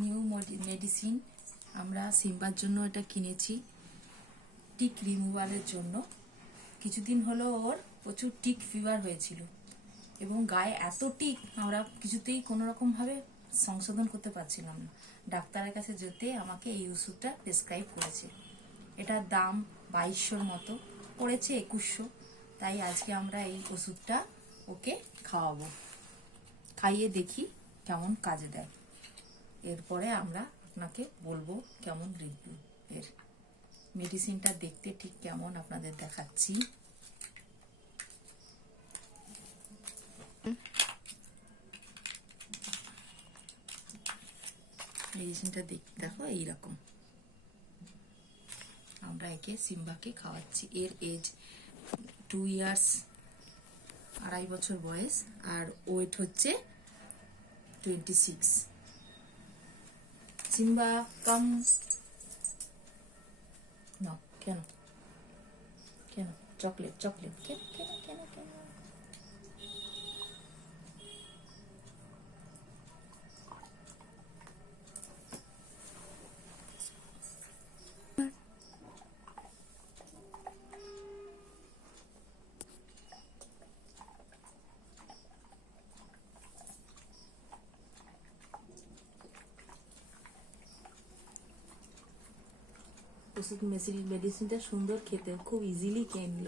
New medicine আমরা সিম্বার জন্য এটা কিনেছি টিক রিমুভালের জন্য। কিছুদিন হলো ওর প্রচুর টিক ফিভার হয়েছিল এবং গায়ে এত টিক আমরা কিছুতেই কোনো রকমভাবে সংশোধন করতে পারছিলাম না। ডাক্তারের কাছে যেতে আমাকে এই ওষুধটা প্রেসক্রাইব করেছে। এটার দাম 2200 মতো পড়েছে, 2100। তাই আজকে আমরা এই ওষুধটা ওকে খাওয়াবো, খাইয়ে দেখি কেমন কাজে দেয়। এরপরে আমরা আপনাকে বলবো কেমন রিভিউ এর। মেডিসিনটা দেখতে ঠিক কেমন আপনাদের দেখাচ্ছি। মেডিসিনটা দেখো এইরকম। আমরা একে সিম্বাকে খাওয়াচ্ছি। এর এজ 2 ইয়ার্স, 2.5 বছর বয়স, আর ওয়েট হচ্ছে 26। সিম্বা কাম না, কেন কেন চকলেট চকলেট কেন কেন কেন কেন? ওষুধ মেডিসিনটা সুন্দর খেতে, খুব ইজিলি খেয়ে নিল।